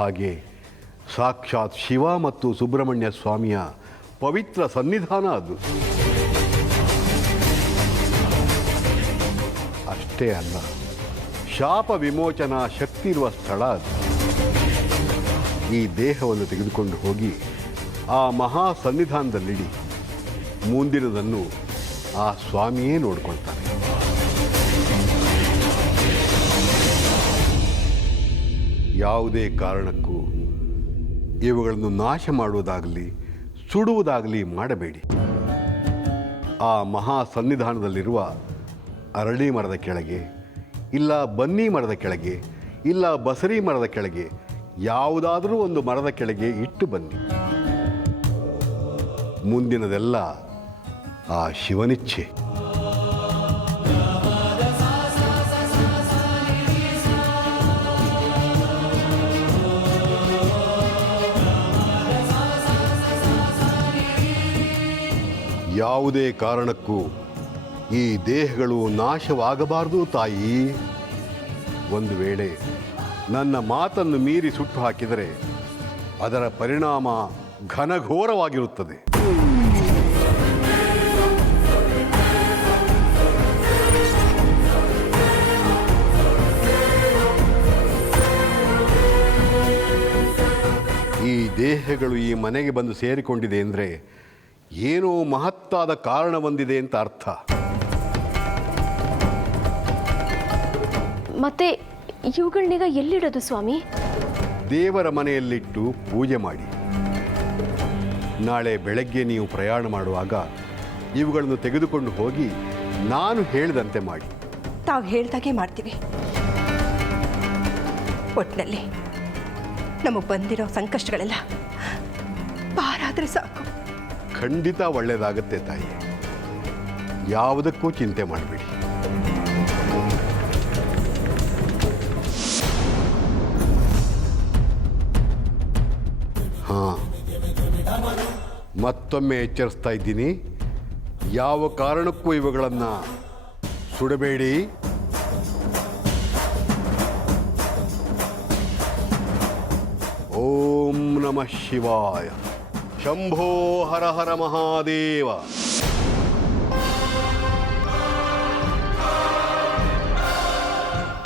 ಹಾಗೆ ಸಾಕ್ಷಾತ್ ಶಿವ ಮತ್ತು ಸುಬ್ರಹ್ಮಣ್ಯ ಸ್ವಾಮಿಯ ಪವಿತ್ರ ಸನ್ನಿಧಾನ ಅದು. ಅಷ್ಟೇ ಅಲ್ಲ, ಶಾಪ ವಿಮೋಚನಾ ಶಕ್ತಿ ಇರುವ ಸ್ಥಳ ಅದು. ಈ ದೇಹವನ್ನು ತೆಗೆದುಕೊಂಡು ಹೋಗಿ ಆ ಮಹಾ ಸನ್ನಿಧಾನದಲ್ಲಿಡಿ. ಮುಂದಿನದನ್ನು ಆ ಸ್ವಾಮಿಯೇ ನೋಡಿಕೊಳ್ತಾನೆ. ಯಾವುದೇ ಕಾರಣಕ್ಕೂ ಇವುಗಳನ್ನು ನಾಶ ಮಾಡುವುದಾಗಲಿ ಸುಡುವುದಾಗಲಿ ಮಾಡಬೇಡಿ. ಆ ಮಹಾ ಸನ್ನಿಧಾನದಲ್ಲಿರುವ ಅರಳಿ ಮರದ ಕೆಳಗೆ, ಇಲ್ಲ ಬನ್ನಿ ಮರದ ಕೆಳಗೆ, ಇಲ್ಲ ಬಸರಿ ಮರದ ಕೆಳಗೆ, ಯಾವುದಾದರೂ ಒಂದು ಮರದ ಕೆಳಗೆ ಇಟ್ಟು ಬನ್ನಿ. ಮುಂದಿನದೆಲ್ಲ ಆ ಶಿವನಿಚ್ಛೆ. ಯಾವುದೇ ಕಾರಣಕ್ಕೂ ಈ ದೇಹಗಳು ನಾಶವಾಗಬಾರದು ತಾಯಿ. ಒಂದು ವೇಳೆ ನನ್ನ ಮಾತನ್ನು ಮೀರಿ ಸುಟ್ಟು ಹಾಕಿದರೆ ಅದರ ಪರಿಣಾಮ ಘನಘೋರವಾಗಿರುತ್ತದೆ. ಈ ದೇಹಗಳು ಈ ಮನೆಗೆ ಬಂದು ಸೇರಿಕೊಂಡಿದೆ ಅಂದರೆ ಏನೋ ಮಹತ್ತಾದ ಕಾರಣ ಹೊಂದಿದೆ ಅಂತ ಅರ್ಥ. ಮತ್ತೆ ಇವುಗಳನ್ನೀಗ ಎಲ್ಲಿಡೋದು ಸ್ವಾಮಿ? ದೇವರ ಮನೆಯಲ್ಲಿಟ್ಟು ಪೂಜೆ ಮಾಡಿ. ನಾಳೆ ಬೆಳಗ್ಗೆ ನೀವು ಪ್ರಯಾಣ ಮಾಡುವಾಗ ಇವುಗಳನ್ನು ತೆಗೆದುಕೊಂಡು ಹೋಗಿ ನಾನು ಹೇಳಿದಂತೆ ಮಾಡಿ. ತಾವು ಹೇಳ್ದಾಗೆ ಮಾಡ್ತೀವಿ. ಒಟ್ಟಿನಲ್ಲಿ ನಮಗೆ ಬಂದಿರೋ ಸಂಕಷ್ಟಗಳೆಲ್ಲ ಪಾರಾದರೆ ಸಾಕು. ಖಂಡಿತ ಒಳ್ಳೆಯದಾಗತ್ತೆ ತಾಯಿ, ಯಾವುದಕ್ಕೂ ಚಿಂತೆ ಮಾಡಬೇಡಿ. ಮತ್ತೊಮ್ಮೆ ಎಚ್ಚರಿಸ್ತಾ ಇದ್ದೀನಿ, ಯಾವ ಕಾರಣಕ್ಕೂ ಇವುಗಳನ್ನು ಸುಡಬೇಡಿ. ಓಂ ನಮಃ ಶಿವಾಯ. ಶಂಭೋ ಹರ ಹರ ಮಹಾದೇವ.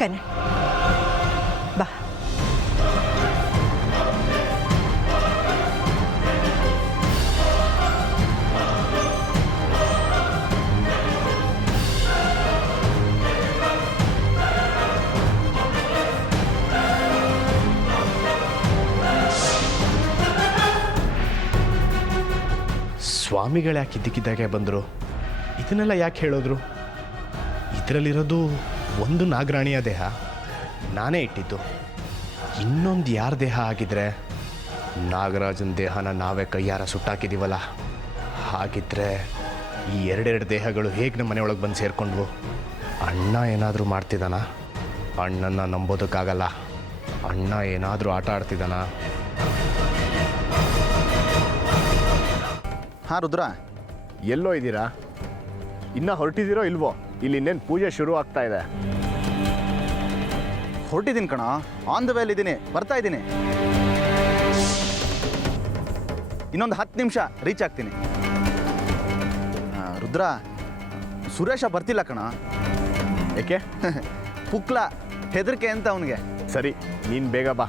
ಕಣ ಬಾ. ಸ್ವಾಮಿಗಳು ಯಾಕೆ ಇದ್ದಕ್ಕಿದ್ದಾಗೆ ಬಂದರು? ಇದನ್ನೆಲ್ಲ ಯಾಕೆ ಹೇಳಿದ್ರು? ಇದರಲ್ಲಿರೋದು ಒಂದು ನಾಗರಾಣಿಯ ದೇಹ, ನಾನೇ ಇಟ್ಟಿದ್ದು. ಇನ್ನೊಂದು ಯಾರ ದೇಹ ಆಗಿದ್ರೆ? ನಾಗರಾಜನ ದೇಹನ ನಾವೇ ಕೈಯಾರ ಸುಟ್ಟಾಕಿದ್ದೀವಲ್ಲ. ಹಾಗಿದ್ರೆ ಈ ಎರಡೆರಡು ದೇಹಗಳು ಹೇಗೆ ನಮ್ಮ ಮನೆಯೊಳಗೆ ಬಂದು ಸೇರಿಕೊಂಡ್ವು? ಅಣ್ಣ ಏನಾದರೂ ಮಾಡ್ತಿದ್ದಾನ? ಅಣ್ಣನ ನಂಬೋದಕ್ಕಾಗಲ್ಲ. ಅಣ್ಣ ಏನಾದರೂ ಆಟ ಆಡ್ತಿದ್ದಾನ? ಹಾಂ ರುದ್ರ, ಎಲ್ಲೋ ಇದ್ದೀರಾ? ಇನ್ನೂ ಹೊರಟಿದ್ದೀರೋ ಇಲ್ವೋ? ಇಲ್ಲಿ ಇನ್ನೇನು ಪೂಜೆ ಶುರು ಆಗ್ತಾ ಇದೆ. ಹೊರಟಿದ್ದೀನಿ ಕಣ, ಆನ್ ದ ವೇಲ್ ಇದ್ದೀನಿ, ಬರ್ತಾ ಇದ್ದೀನಿ. ಇನ್ನೊಂದು 10 ನಿಮಿಷ ರೀಚ್ ಆಗ್ತೀನಿ. ರುದ್ರ, ಸುರೇಶ ಬರ್ತಿಲ್ಲ ಕಣ. ಏಕೆ? ಪುಕ್ಲ ಹೆದರಿಕೆ ಅಂತ ಅವನಿಗೆ. ಸರಿ, ನೀನು ಬೇಗ ಬಾ.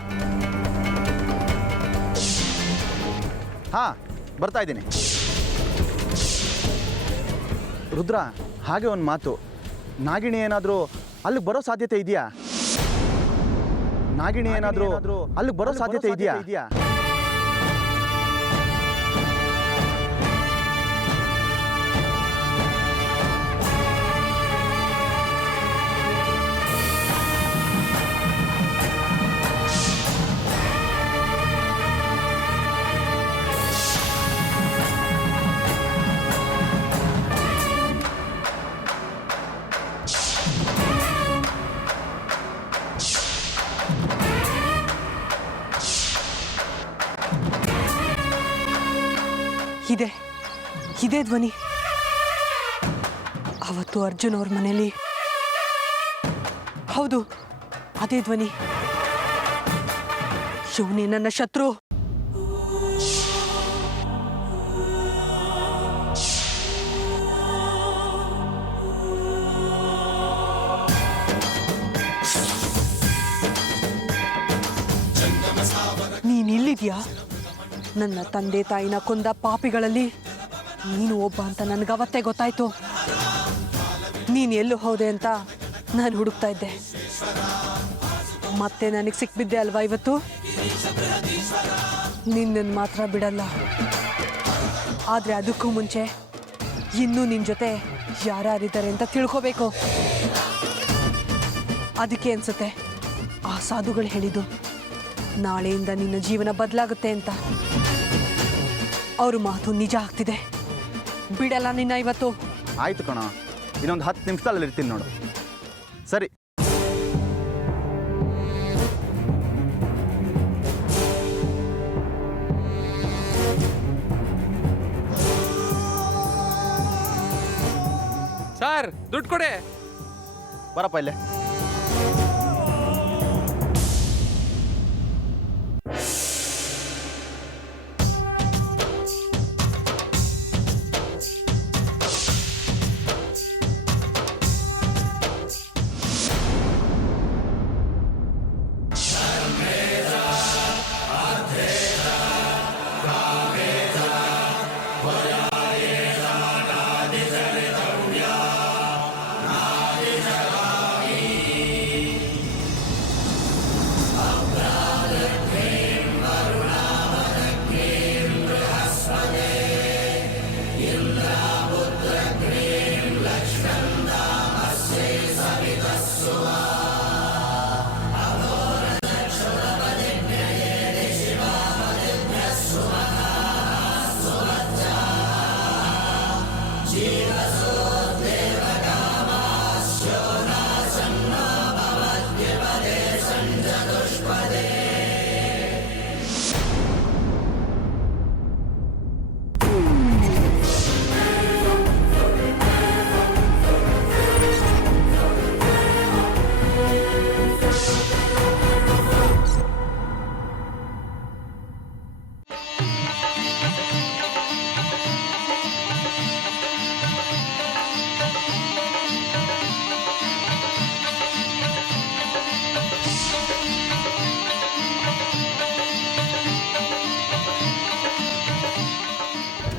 ಹಾಂ, ಬರ್ತಾ ಇದ್ದೀನಿ. ರುದ್ರ, ಹಾಗೆ ಒಂದು ಮಾತು, ನಾಗಿಣಿ ಏನಾದರೂ ಅಲ್ಲಿಗೆ ಬರೋ ಸಾಧ್ಯತೆ ಇದೆಯಾ? ನಾಗಿಣಿ ಏನಾದರೂ ಅಲ್ಲಿಗೆ ಬರೋ ಸಾಧ್ಯತೆ ಇದೆಯಾ? ಇದೇ ಧ್ವನಿ. ಅವತ್ತು ಅರ್ಜುನ್ ಅವ್ರ ಮನೇಲಿ, ಹೌದು ಅದೇ ಧ್ವನಿ. ಇವನೇ ನನ್ನ ಶತ್ರು. ನೀನಿಲ್ಲಿದ್ಯಾ? ನನ್ನ ತಂದೆ ತಾಯಿನ ಕೊಂದ ಪಾಪಿಗಳಲ್ಲಿ ನೀನು ಒಬ್ಬ ಅಂತ ನನಗವತ್ತೇ ಗೊತ್ತಾಯ್ತು. ನೀನು ಎಲ್ಲೂ ಹೋದೆ ಅಂತ ನಾನು ಹುಡುಕ್ತಾ ಇದ್ದೆ. ಮತ್ತೆ ನನಗೆ ಸಿಕ್ಬಿದ್ದೆ ಅಲ್ವಾ ಇವತ್ತು? ನಿನ್ನನ್ನು ಮಾತ್ರ ಬಿಡಲ್ಲ. ಆದರೆ ಅದಕ್ಕೂ ಮುಂಚೆ ಇನ್ನೂ ನಿನ್ನ ಜೊತೆ ಯಾರ್ಯಾರಿದ್ದಾರೆ ಅಂತ ತಿಳ್ಕೋಬೇಕು. ಅದಕ್ಕೆ ಅನ್ಸುತ್ತೆ ಆ ಸಾಧುಗಳು ಹೇಳಿದ್ದು ನಾಳೆಯಿಂದ ನಿನ್ನ ಜೀವನ ಬದಲಾಗುತ್ತೆ ಅಂತ. ಅವ್ರ ಮಾತು ನಿಜ ಆಗ್ತಿದೆ. ಬಿಡಲ್ಲ ನಿನ್ನ ಇವತ್ತು. ಆಯ್ತು ಕಣ, ಇನ್ನೊಂದು 10 ನಿಮಿಷದಲ್ಲಿ ಇರ್ತೀನಿ ನೋಡು. ಸರಿ. ಸರ್, ದುಡ್ಡು ಕೊಡಿ. ಬರಪ್ಪ ಇಲ್ಲೇ.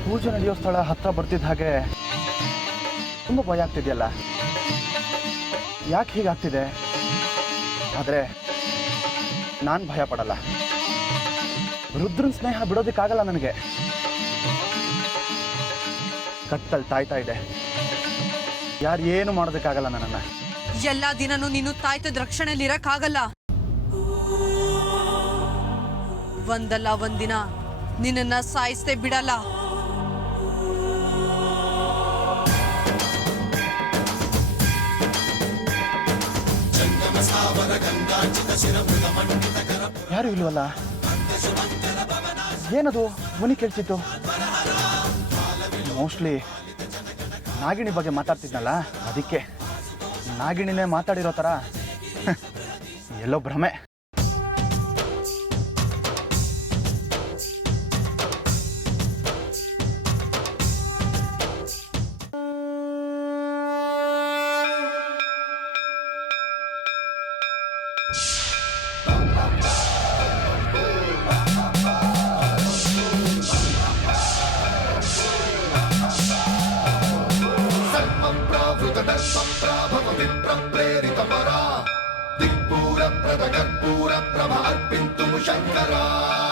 ಪೂಜೆ ನಡೆಯೋ ಸ್ಥಳ ಹತ್ರ ಬರ್ತಿದ್ದ ಹಾಗೆ ತುಂಬ ಭಯ ಆಗ್ತಿದೆಯಲ್ಲ. ಯಾಕೆ ಹೀಗಾಗ್ತಿದೆ? ಆದರೆ ನಾನು ಭಯ ಪಡಲ್ಲ. ರುದ್ರನ್ ಸ್ನೇಹ ಬಿಡೋದಕ್ಕಾಗಲ್ಲ ನನಗೆ. ಕತ್ತಲ್ಲಿ ತಾಯ್ತಾ ಇದೆ. ಯಾರು ಏನು ಮಾಡೋದಕ್ಕಾಗಲ್ಲ ನನ್ನನ್ನು. ಎಲ್ಲ ದಿನನೂ ನೀನು ತಾಯ್ತದ ರಕ್ಷಣೆಯಲ್ಲಿ ಇರಕ್ಕಾಗಲ್ಲ. ಒಂದಲ್ಲ ಒಂದಿನ ನಿನ್ನನ್ನ ಸಾಯಿಸದೆ ಬಿಡಲ್ಲ. ಯಾರು ಇಲ್ವಲ್ಲ? ಏನದು ಧ್ವನಿ ಕೇಳ್ತಿತ್ತು? ಮೋಸ್ಟ್ಲಿ ನಾಗಿಣಿ ಬಗ್ಗೆ ಮಾತಾಡ್ತಿದ್ನಲ್ಲ, ಅದಕ್ಕೆ. ನಾಗಿಣಿನೇ ಮಾತಾಡಿರೋ ಥರ ಎಲ್ಲೋ ಭ್ರಮೆ. दिक्पूर प्रद कर्पूर प्रभ अर्पिन्तु शंकरा।